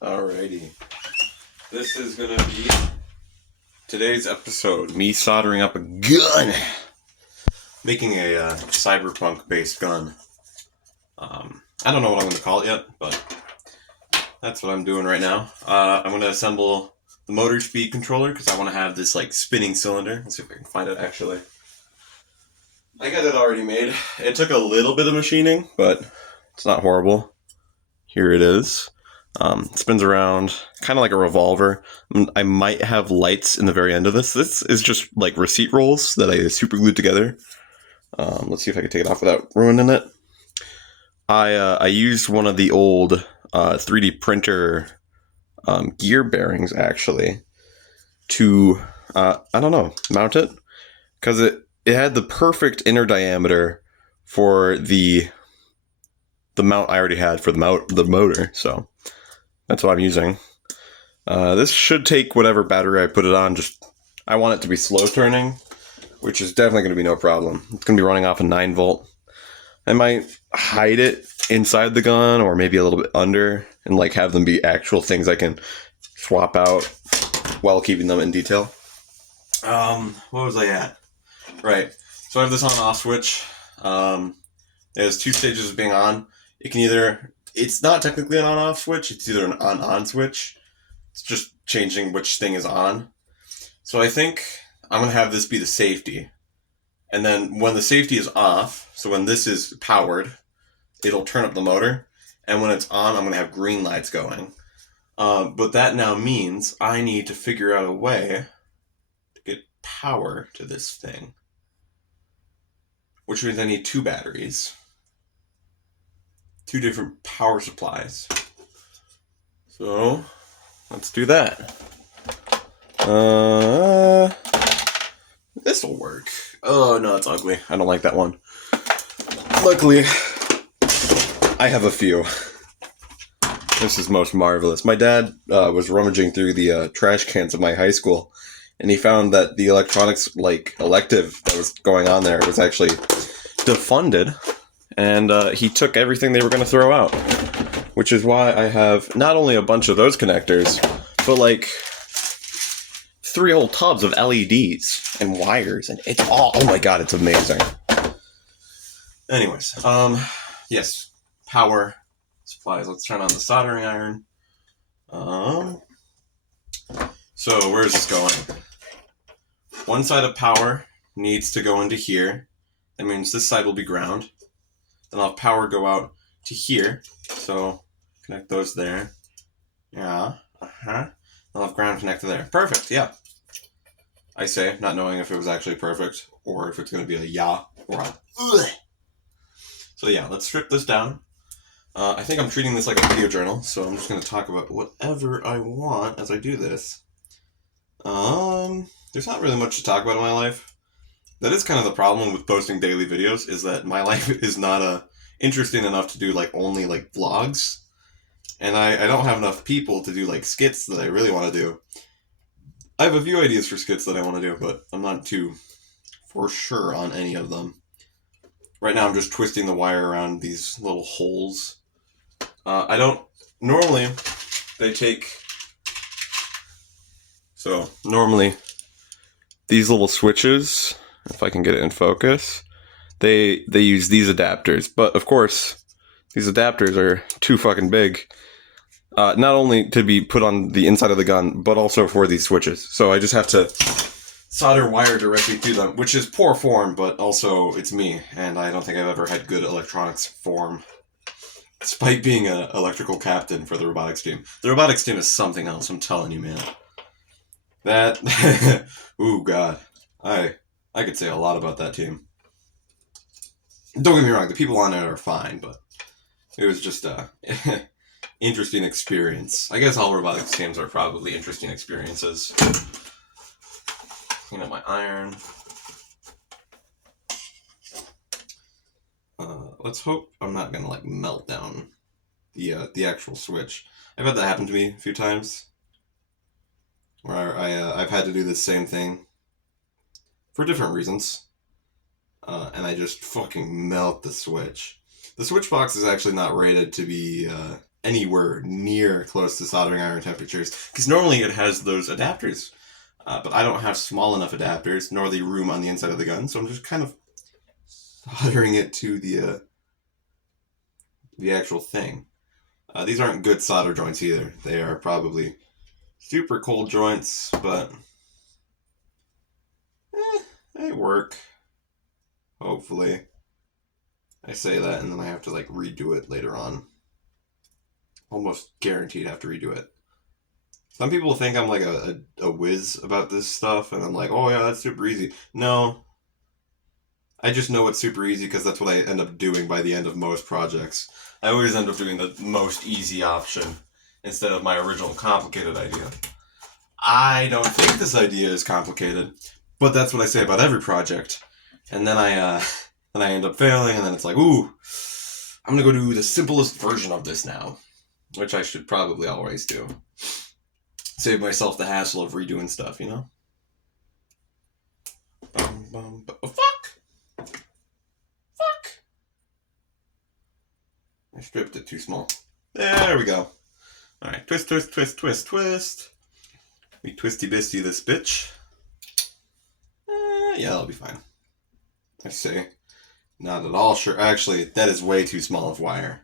Alrighty. This is gonna be today's episode. Me soldering up a gun. Making a cyberpunk-based gun. I don't know what I'm gonna call it yet, but that's what I'm doing right now. I'm gonna assemble the motor speed controller because I want to have this like spinning cylinder. Let's see if I can find it actually. I got it already made. It took a little bit of machining, but it's not horrible. Here it is. It spins around kind of like a revolver. I might have lights in the very end of this. This is just like receipt rolls that I super glued together. Let's see if I can take it off without ruining it. I used one of the old 3D printer gear bearings actually to I don't know, mount it because it had the perfect inner diameter for the mount I already had for the motor. So that's what I'm using. This should take whatever battery I put it on. Just I want it to be slow turning, which is definitely going to be no problem. It's going to be running off a 9-volt. I might hide it inside the gun or maybe a little bit under and like have them be actual things I can swap out while keeping them in detail. What was I at? Right. So I have this on-off switch. There's 2 stages of being on. It can either, it's not technically an on-off switch, it's either an on-on switch. It's just changing which thing is on. So I think I'm going to have this be the safety. And then when the safety is off, so when this is powered, it'll turn up the motor. And when it's on, I'm going to have green lights going. But that now means I need to figure out a way to get power to this thing. Which means I need 2 batteries. 2 different power supplies. So, let's do that. This'll work. Oh, no, it's ugly. I don't like that one. Luckily, I have a few. This is most marvelous. My dad was rummaging through the trash cans of my high school, and he found that the electronics elective that was going on there was actually defunded, and he took everything they were going to throw out, which is why I have not only a bunch of those connectors, but like 3 whole tubs of LEDs and wires, and it's all, oh my god, it's amazing. Anyways, yes, power supplies. Let's turn on the soldering iron. So where's this going? One side of power needs to go into here. That means this side will be ground. Then I'll have power go out to here. So connect those there. Yeah. I'll have ground connect to there. Perfect, yeah. I say, not knowing if it was actually perfect, or if it's going to be a yeah, or a ugh. So yeah, let's strip this down. I think I'm treating this like a video journal, so I'm just going to talk about whatever I want as I do this. There's not really much to talk about in my life. That is kind of the problem with posting daily videos, is that my life is not interesting enough to do like only like vlogs. And I don't have enough people to do like skits that I really want to do. I have a few ideas for skits that I want to do, but I'm not too for sure on any of them. Right now I'm just twisting the wire around these little holes. I don't, normally they take, so normally these little switches, if I can get it in focus, they use these adapters, but of course these adapters are too fucking big. Not only to be put on the inside of the gun, but also for these switches. So I just have to solder wire directly to them, which is poor form, but also it's me, and I don't think I've ever had good electronics form, despite being an electrical captain for the robotics team. The robotics team is something else, I'm telling you, man. That, ooh, God. I could say a lot about that team. Don't get me wrong, the people on it are fine, but it was just interesting experience. I guess all robotics teams are probably interesting experiences. Clean up my iron. Let's hope I'm not gonna like melt down the actual switch. I've had that happen to me a few times, where I've had to do the same thing for different reasons, and I just fucking melt the switch. The switch box is actually not rated to be anywhere near close to soldering iron temperatures, because normally it has those adapters, but I don't have small enough adapters, nor the room on the inside of the gun, so I'm just kind of soldering it to the actual thing. These aren't good solder joints either. They are probably super cold joints, but they work. Hopefully. I say that and then I have to like redo it later on. Almost guaranteed have to redo it. Some people think I'm like a whiz about this stuff, and I'm like, oh yeah, that's super easy. No. I just know it's super easy because that's what I end up doing by the end of most projects. I always end up doing the most easy option instead of my original complicated idea. I don't think this idea is complicated, but that's what I say about every project. And then I end up failing, and then it's like, ooh, I'm gonna go do the simplest version of this now, which I should probably always do. Save myself the hassle of redoing stuff, you know? Oh, fuck! Fuck! I stripped it too small. There we go. Alright, twist, twist, twist, twist, twist. We twisty bisty this bitch. Yeah, that'll be fine. I say. Not at all sure. Actually, that is way too small of wire.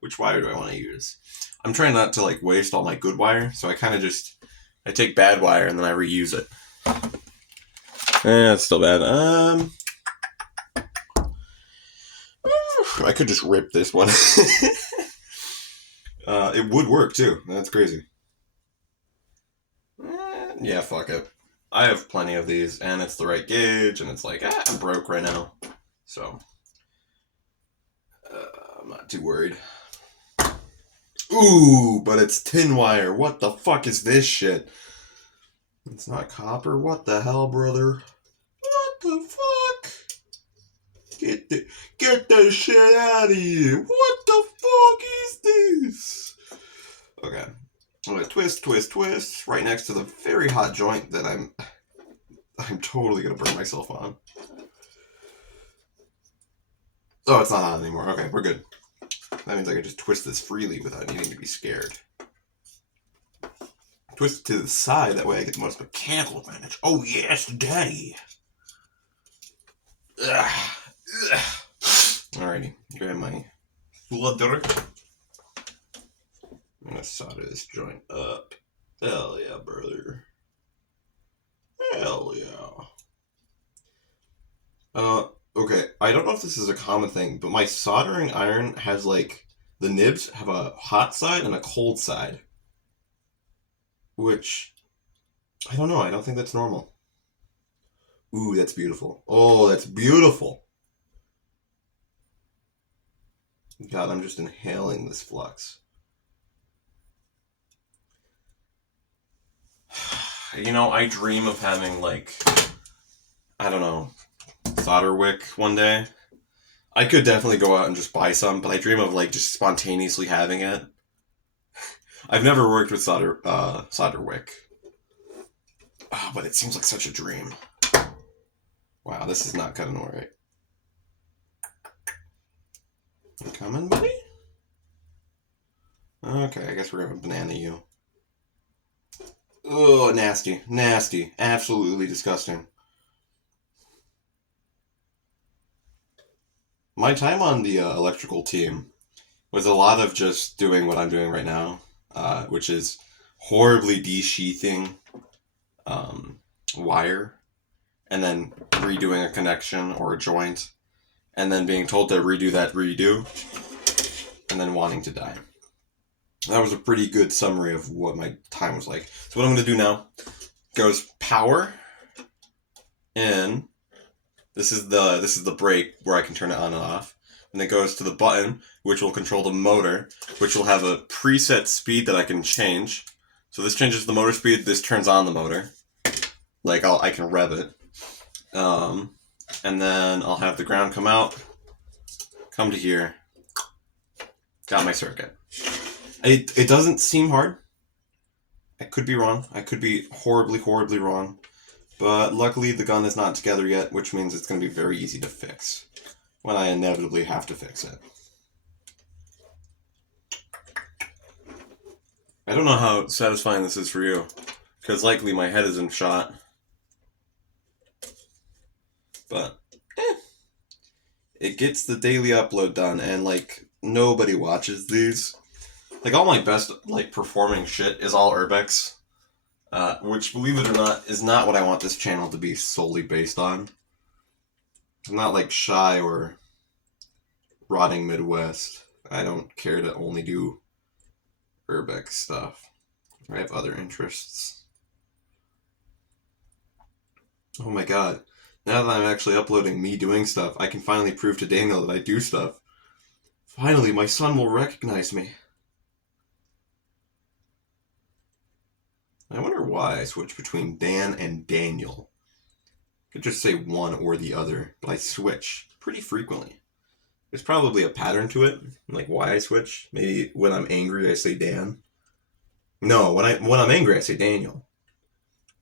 Which wire do I want to use? I'm trying not to like waste all my good wire, so I kind of I take bad wire and then I reuse it. It's still bad. I could just rip this one. It would work too. That's crazy. Yeah, fuck it. I have plenty of these, and it's the right gauge, and it's like, I'm broke right now. So, I'm not too worried. Ooh, but it's tin wire. What the fuck is this shit? It's not copper? What the hell, brother? What the fuck? Get that shit out of here. What the fuck is this? Okay. I'm gonna twist, twist, twist, right next to the very hot joint that I'm totally gonna burn myself on. Oh, it's not hot anymore. Okay, we're good. That means I can just twist this freely without needing to be scared. Twist it to the side, that way I get the most mechanical advantage. Oh yes, daddy! Ugh. Ugh. Alrighty, grab my solder. I'm gonna solder this joint up. Hell yeah, brother. Hell yeah. Okay, I don't know if this is a common thing, but my soldering iron has like, the nibs have a hot side and a cold side. Which, I don't know, I don't think that's normal. Ooh, that's beautiful. Oh, that's beautiful. God, I'm just inhaling this flux. You know, I dream of having, like, I don't know, solder wick one day. I could definitely go out and just buy some, but I dream of, like, just spontaneously having it. I've never worked with solder wick. Oh, but it seems like such a dream. Wow, this is not cutting right. You coming, buddy? Okay, I guess we're gonna banana you. Oh, nasty. Nasty. Absolutely disgusting. My time on the electrical team was a lot of just doing what I'm doing right now, which is horribly desheathing wire, and then redoing a connection or a joint, and then being told to redo that redo, and then wanting to die. That was a pretty good summary of what my time was like. So what I'm going to do now goes power in. This is the brake where I can turn it on and off. And it goes to the button, which will control the motor, which will have a preset speed that I can change. So this changes the motor speed. This turns on the motor. Like I can rev it. And then I'll have the ground come out, come to here. Got my circuit. It doesn't seem hard. I could be wrong. I could be horribly, horribly wrong. But luckily the gun is not together yet, which means it's going to be very easy to fix when I inevitably have to fix it. I don't know how satisfying this is for you, because likely my head isn't shot. But, it gets the daily upload done, and, like, nobody watches these. Like, all my best, like, performing shit is all Urbex, which, believe it or not, is not what I want this channel to be solely based on. I'm not like Shy or Rotting Midwest. I don't care to only do Urbex stuff. I have other interests. Oh my god. Now that I'm actually uploading me doing stuff, I can finally prove to Daniel that I do stuff. Finally, my son will recognize me. I wonder why I switch between Dan and Daniel. I could just say one or the other, but I switch pretty frequently. There's probably a pattern to it, like why I switch. Maybe when I'm angry, I say Dan. No, when I'm angry, I say Daniel.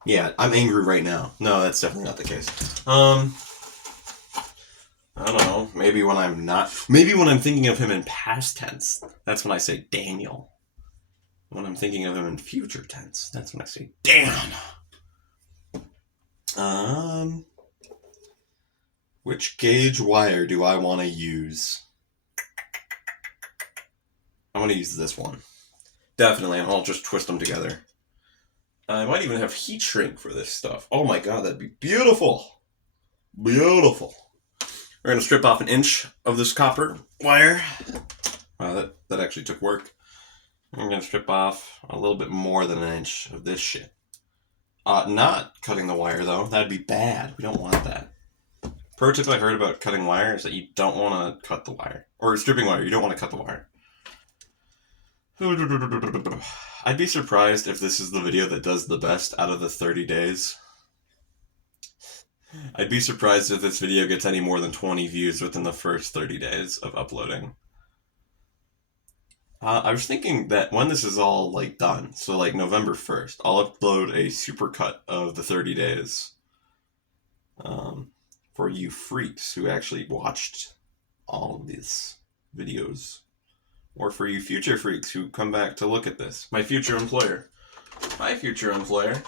Yeah, I'm angry right now. No, that's definitely not the case. I don't know. Maybe when I'm not. Maybe when I'm thinking of him in past tense, that's when I say Daniel. When I'm thinking of him in future tense, that's when I say Dan. Which gauge wire do I want to use? I want to use this one. Definitely, and I'll just twist them together. I might even have heat shrink for this stuff. Oh my god, that'd be beautiful. Beautiful. We're going to strip off 1 inch of this copper wire. Wow, that actually took work. I'm going to strip off a little bit more than 1 inch of this shit. Not cutting the wire, though. That'd be bad. We don't want that. Pro tip I heard about cutting wire is that you don't want to cut the wire. Or stripping wire, you don't want to cut the wire. I'd be surprised if this is the video that does the best out of the 30 days. I'd be surprised if this video gets any more than 20 views within the first 30 days of uploading. I was thinking that when this is all, like, done, so, like, November 1st, I'll upload a supercut of the 30 days. For you freaks who actually watched all of these videos. Or for you future freaks who come back to look at this. My future employer. Hi, future employer.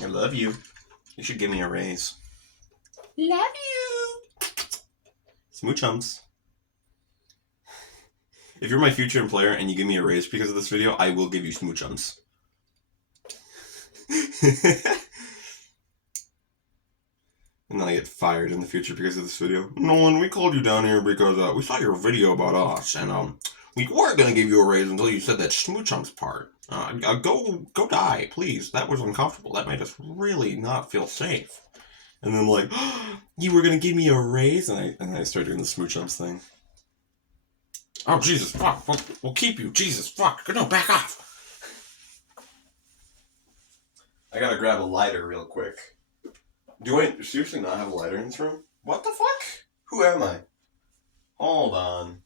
I love you. You should give me a raise. Love you! Smoochums. If you're my future employer and you give me a raise because of this video, I will give you smoochums. And then I get fired in the future because of this video. Nolan, we called you down here because we saw your video about us, and we weren't gonna give you a raise until you said that smoochums part. Go die, please. That was uncomfortable. That made us really not feel safe. And then like, oh, you were gonna give me a raise, and I started doing the smoochums thing. Oh Jesus, fuck! We'll keep you. Jesus, fuck! No, back off. I gotta grab a lighter real quick. Do I seriously not have a lighter in this room? What the fuck? Who am I? Hold on.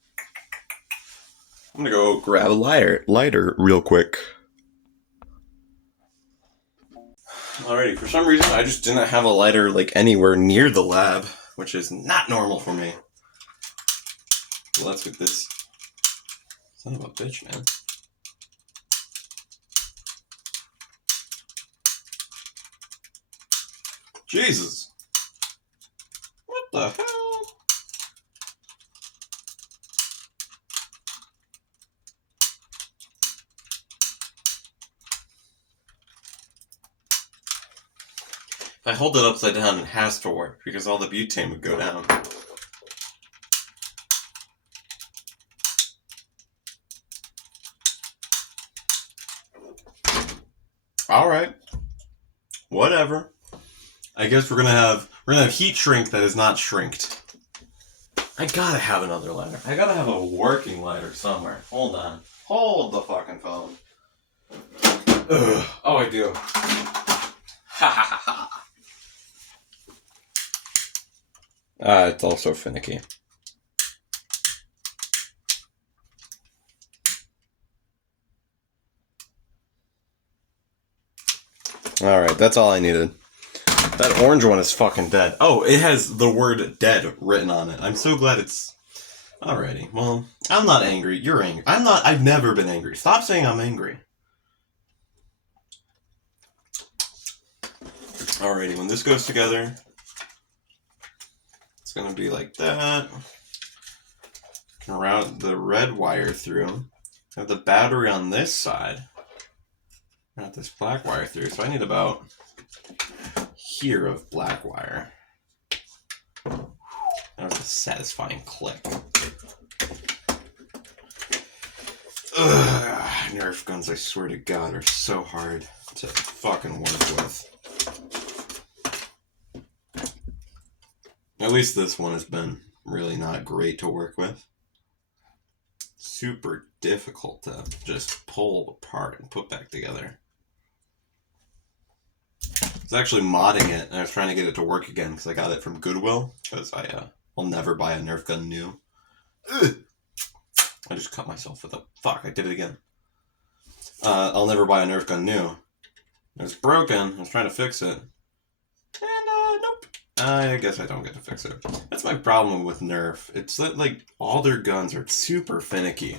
I'm gonna go grab a lighter real quick. Alrighty, for some reason I just didn't have a lighter like anywhere near the lab, which is not normal for me. Well, let's get this. Son of a bitch, man. Jesus. What the hell? If I hold it upside down, it has to work, because all the butane would go down. Alright. Whatever. I guess we're gonna have heat shrink that is not shrinked. I gotta have another lighter. I gotta have a working lighter somewhere. Hold on. Hold the fucking phone. Ugh. Oh, I do. Ha ha ha ha. It's also finicky. Alright, that's all I needed. That orange one is fucking dead. Oh, it has the word dead written on it. I'm so glad it's... Alrighty, well, I'm not angry. You're angry. I've never been angry. Stop saying I'm angry. Alrighty, when this goes together, it's gonna be like that. Can route the red wire through. I have the battery on this side. Route this black wire through. So I need about here of black wire. That was a satisfying click. Ugh, Nerf guns, I swear to God, are so hard to fucking work with. At least this one has been really not great to work with. Super difficult to just pull apart and put back together. I was actually modding it, and I was trying to get it to work again because I got it from Goodwill, because I'll never buy a Nerf gun new. Ugh. I just cut myself with a... Fuck, I did it again. I'll never buy a Nerf gun new. It was broken, I was trying to fix it. And, nope. I guess I don't get to fix it. That's my problem with Nerf. It's that, like, all their guns are super finicky.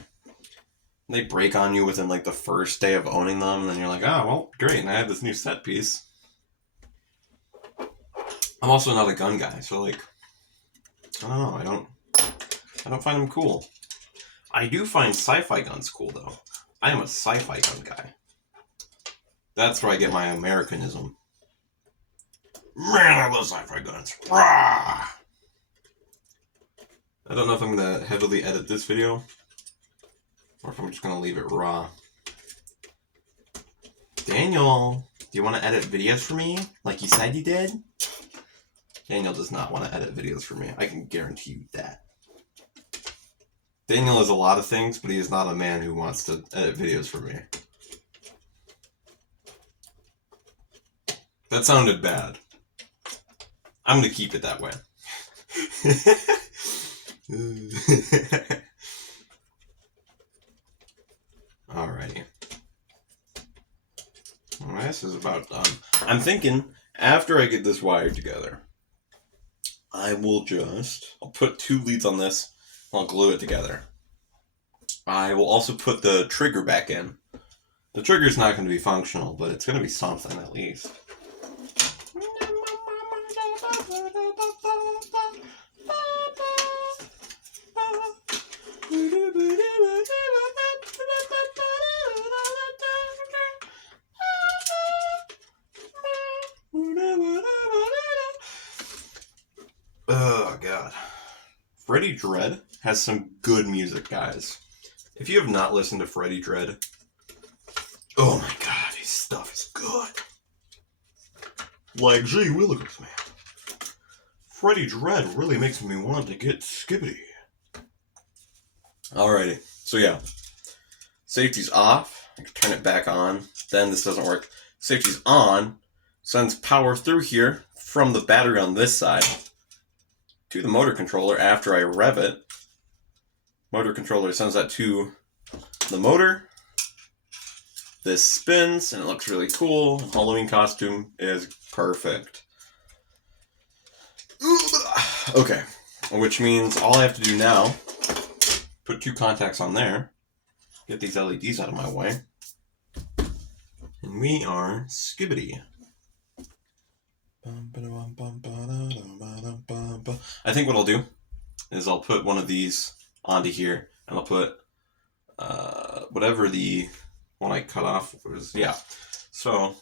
They break on you within, like, the first day of owning them, and then you're like, oh, well, great, and I have this new set piece. I'm also not a gun guy, so, like, I don't know, I don't find them cool. I do find sci-fi guns cool, though. I am a sci-fi gun guy. That's where I get my Americanism. Man, I love sci-fi guns. Rah! I don't know if I'm going to heavily edit this video, or if I'm just going to leave it raw. Daniel, do you want to edit videos for me, like you said you did? Daniel does not want to edit videos for me. I can guarantee you that. Daniel is a lot of things, but he is not a man who wants to edit videos for me. That sounded bad. I'm going to keep it that way. Alrighty. Alright, this is about done. I'm thinking, after I get this wired together, I'll put 2 leads on this, and I'll glue it together. I will also put the trigger back in. The trigger's not going to be functional, but it's going to be something at least. Oh, God. Freddie Dredd has some good music, guys. If you have not listened to Freddie Dredd, oh my God, his stuff is good. Like, gee willikers, man. Freddie Dredd really makes me want to get skibbity. Alrighty, so yeah. Safety's off. I can turn it back on. Then this doesn't work. Safety's on. Sends power through here from the battery on this side to the motor controller after I rev it. Motor controller sends that to the motor. This spins and it looks really cool. Halloween costume is perfect. Okay, which means all I have to do now, put 2 contacts on there, get these LEDs out of my way, and we are skibbity. I think what I'll do is I'll put one of these onto here, and I'll put whatever the one I cut off was. Yeah, so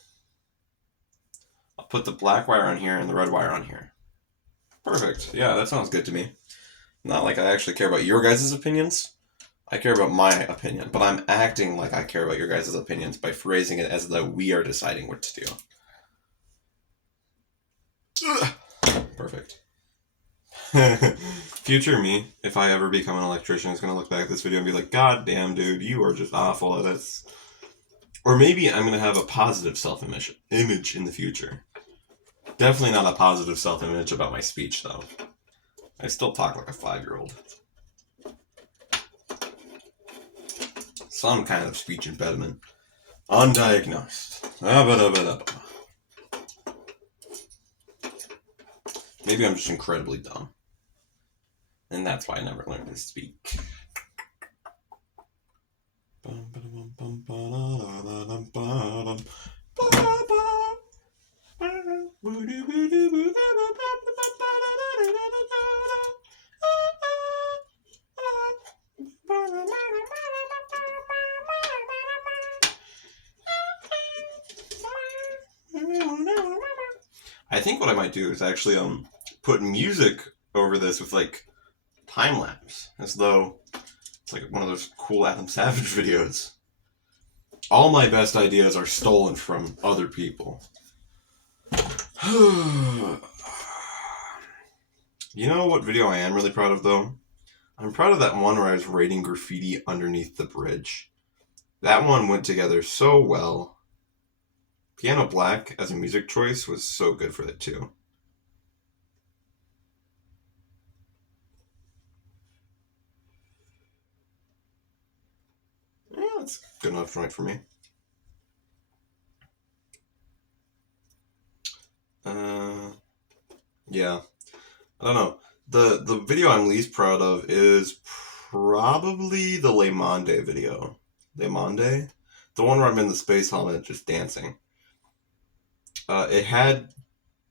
I'll put the black wire on here and the red wire on here. Perfect. Yeah, that sounds good to me. Not like I actually care about your guys' opinions. I care about my opinion, but I'm acting like I care about your guys' opinions by phrasing it as though we are deciding what to do. Perfect. Future me, if I ever become an electrician, is going to look back at this video and be like, God damn, dude, you are just awful at this. Or maybe I'm going to have a positive self-image in the future. Definitely not a positive self-image about my speech, though. I still talk like a 5-year-old. Some kind of speech impediment. Undiagnosed. Maybe I'm just incredibly dumb. And that's why I never learned to speak. I think what I might do is actually put music over this with like time lapse, as though it's like one of those cool Adam Savage videos. All my best ideas are stolen from other people. You know what video I am really proud of though? I'm proud of that one where I was rating graffiti underneath the bridge. That one went together so well. Piano Black as a music choice was so good for that too. Yeah, that's good enough joint for me. Yeah. I don't know. The video I'm least proud of is probably the Le Monde video. Le Monde? The one where I'm in the space helmet just dancing. It had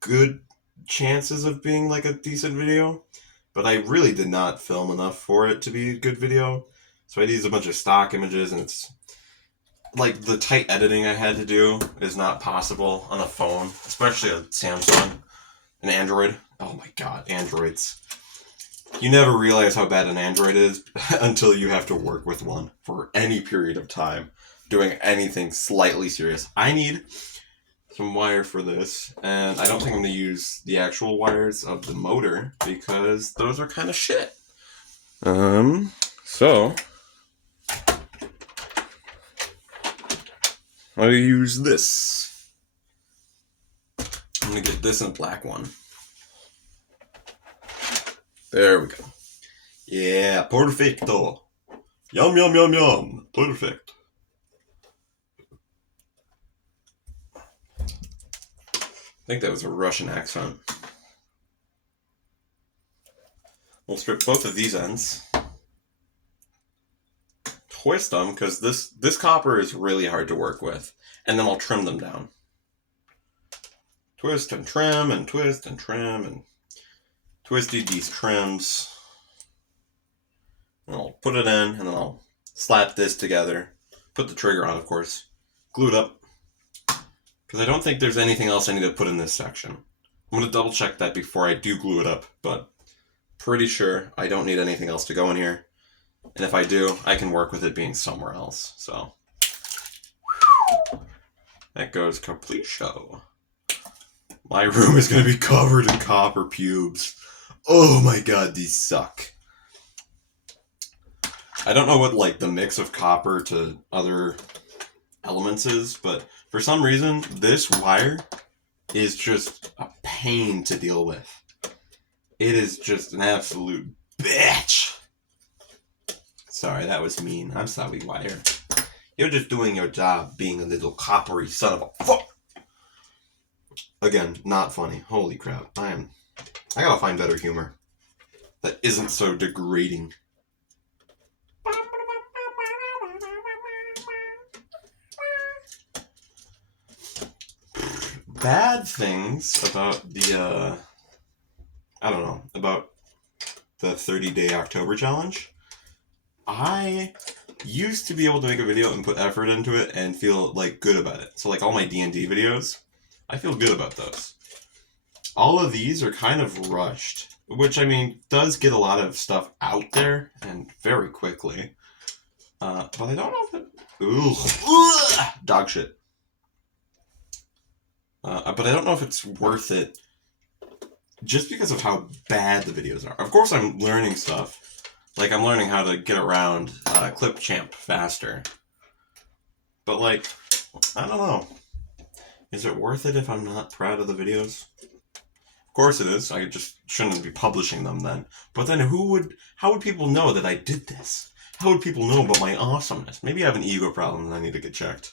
good chances of being like a decent video, but I really did not film enough for it to be a good video. So I used a bunch of stock images, and it's like the tight editing I had to do is not possible on a phone, especially a Samsung, an Android. Oh my god, Androids. You never realize how bad an Android is until you have to work with one for any period of time doing anything slightly serious. I need some wire for this, and I don't think I'm going to use the actual wires of the motor because those are kind of shit. So I use this. I'm going to get this in a black one. There we go. Yeah, perfecto. Yum, yum, yum, yum. Perfect. I think that was a Russian accent. We'll strip both of these ends. Twist them, because this copper is really hard to work with. And then I'll trim them down. Twist and trim and twist and trim and twisted these trims. And I'll put it in, and then I'll slap this together. Put the trigger on, of course. Glue it up. Because I don't think there's anything else I need to put in this section. I'm going to double check that before I do glue it up, but pretty sure I don't need anything else to go in here. And if I do, I can work with it being somewhere else. So that goes complete show. My room is going to be covered in copper pubes. Oh my god, these suck. I don't know what like the mix of copper to other elements is, but for some reason, this wire is just a pain to deal with. It is just an absolute bitch. Sorry, that was mean. I'm sorry, wire. You're just doing your job being a little coppery son of a fuck. Again, not funny. Holy crap. I gotta find better humor that isn't so degrading. Bad things about the, I don't know, about the 30-day October challenge. I used to be able to make a video and put effort into it and feel like good about it. So like all my D&D videos, I feel good about those. All of these are kind of rushed, which I mean does get a lot of stuff out there and very quickly. But I don't know if it... dog shit. But I don't know if it's worth it just because of how bad the videos are. Of course I'm learning stuff. Like I'm learning how to get around Clipchamp faster. But like, I don't know. Is it worth it if I'm not proud of the videos? Of course it is. I just shouldn't be publishing them then. But then how would people know that I did this? How would people know about my awesomeness? Maybe I have an ego problem and I need to get checked.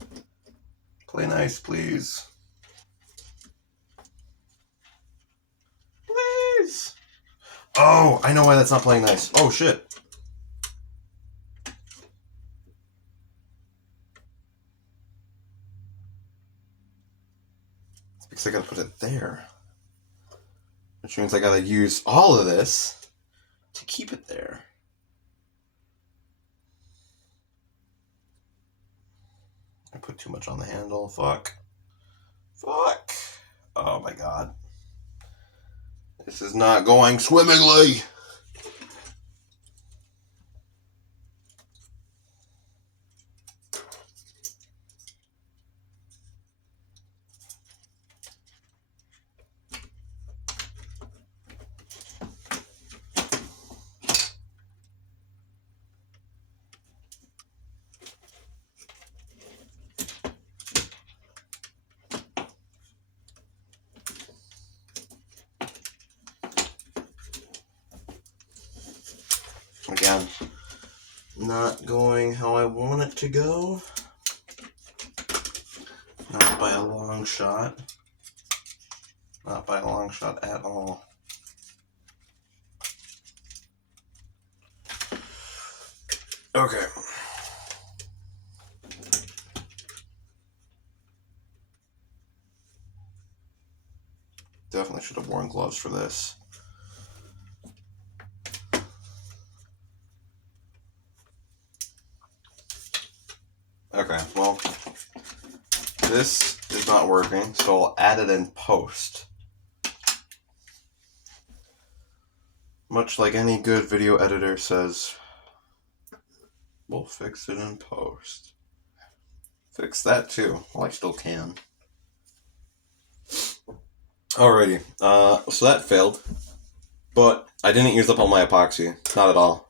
Play nice, please. Please. Oh, I know why that's not playing nice. Oh, shit. It's because I gotta put it there. Which means I gotta use all of this to keep it there. I put too much on the handle. Fuck. Fuck. Oh my god. This is not going swimmingly. Again, not going how I want it to go. Not by a long shot. Not by a long shot at all. Okay. Definitely should have worn gloves for this. Okay, well, this is not working, so I'll add it in post. Much like any good video editor says, we'll fix it in post. Fix that too. Well, I still can. Alrighty, so that failed. But I didn't use up all my epoxy. Not at all.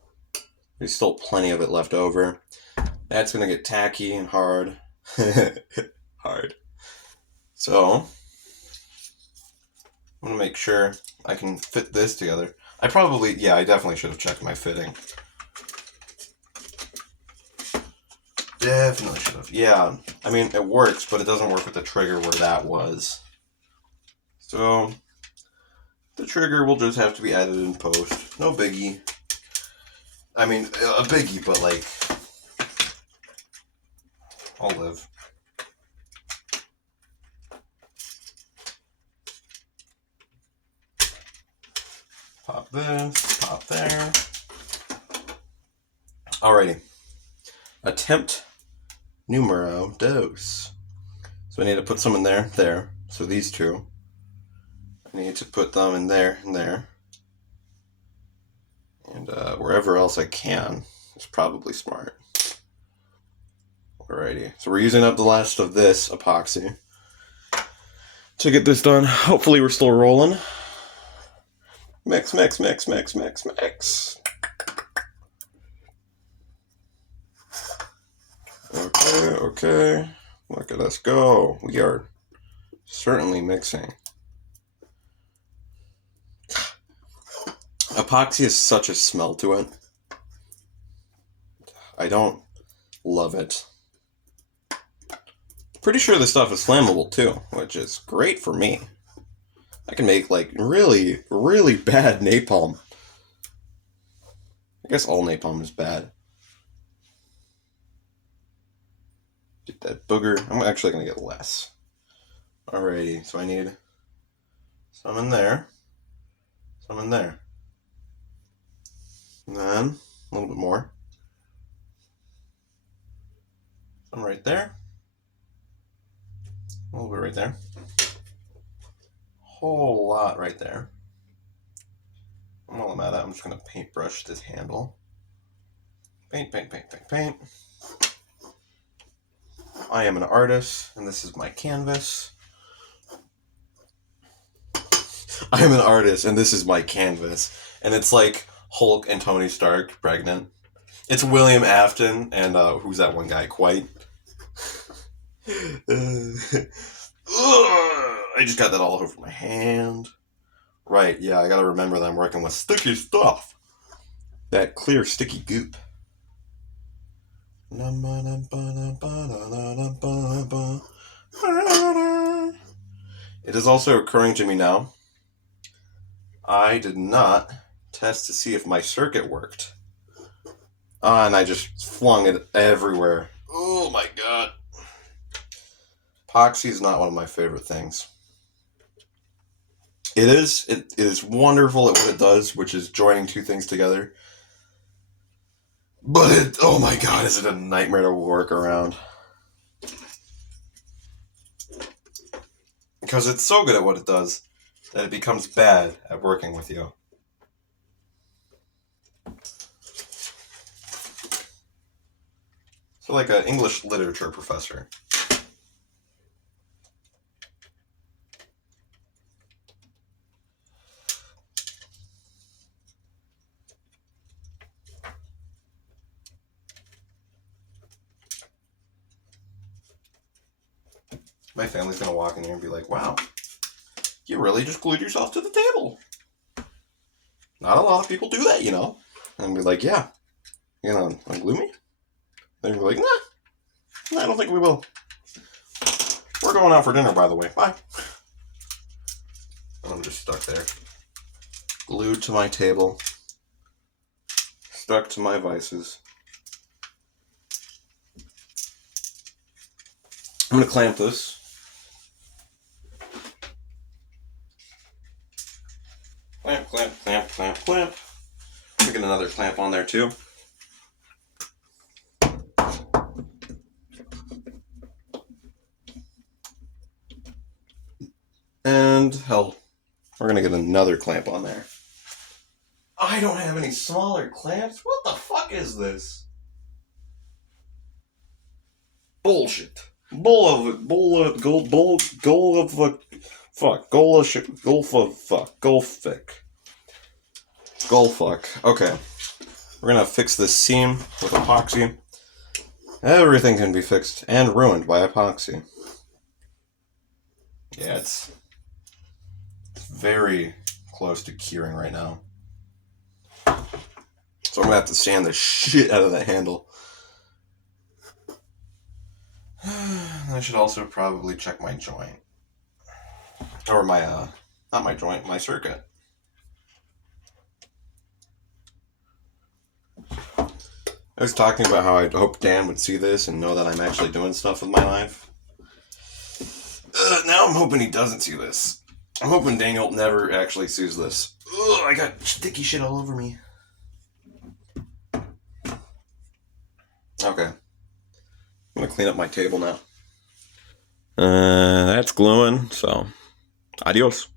There's still plenty of it left over. That's gonna get tacky and hard. Hard. So, I'm gonna make sure I can fit this together. I definitely should have checked my fitting. Definitely should have. Yeah, I mean, it works, but it doesn't work with the trigger where that was. So, the trigger will just have to be added in post. No biggie. I mean, a biggie, but like, I'll live. Pop this, pop there. Alrighty. Attempt numero dos. So I need to put some in there. So these two. I need to put them in there, and there. And wherever else I can is probably smart. Alrighty. So we're using up the last of this epoxy to get this done. Hopefully we're still rolling. Mix, mix, mix, mix, mix, mix. Okay. Look at us go. We are certainly mixing. Epoxy has such a smell to it. I don't love it. Pretty sure this stuff is flammable too, which is great for me. I can make like really, really bad napalm. I guess all napalm is bad. Get that booger. I'm actually going to get less. Alrighty, so I need some in there. Some in there. And then a little bit more. Some right there. A little bit right there. Whole lot right there. And while I'm at it, I'm just going to paintbrush this handle. Paint, paint, paint, paint, paint. I am an artist, and this is my canvas. I am an artist, and this is my canvas. And it's like Hulk and Tony Stark pregnant. It's William Afton and who's that one guy? Quite. I just got that all over my hand. Right, yeah, I gotta remember that I'm working with sticky stuff. That clear, sticky goop. It is also occurring to me now, I did not test to see if my circuit worked. And I just flung it everywhere. Oh my god. Epoxy is not one of my favorite things. It is wonderful at what it does, which is joining two things together. But oh my god, is it a nightmare to work around. Because it's so good at what it does that it becomes bad at working with you. So like an English literature professor. My family's gonna walk in here and be like, wow, you really just glued yourself to the table. Not a lot of people do that, you know. And I'll be like, yeah, you know, unglue me? They'll be like, nah, I don't think we will. We're going out for dinner, by the way. Bye. And I'm just stuck there. Glued to my table. Stuck to my vices. I'm going to clamp this. Clamp, clamp, clamp, clamp, clamp. Get another clamp on there too. And hell, we're gonna get another clamp on there. I don't have any smaller clamps. What the fuck is this? Bullshit. Goal fuck. Okay. We're gonna fix this seam with epoxy. Everything can be fixed and ruined by epoxy. Yeah, it's very close to curing right now. So I'm gonna have to sand the shit out of that handle. I should also probably check my joint. Or my, not my joint, my circuit. I was talking about how I hope Dan would see this and know that I'm actually doing stuff with my life. Now I'm hoping he doesn't see this. I'm hoping Daniel never actually sees this. Ugh, I got sticky shit all over me. Okay. I'm gonna clean up my table now. That's gluing, so adios.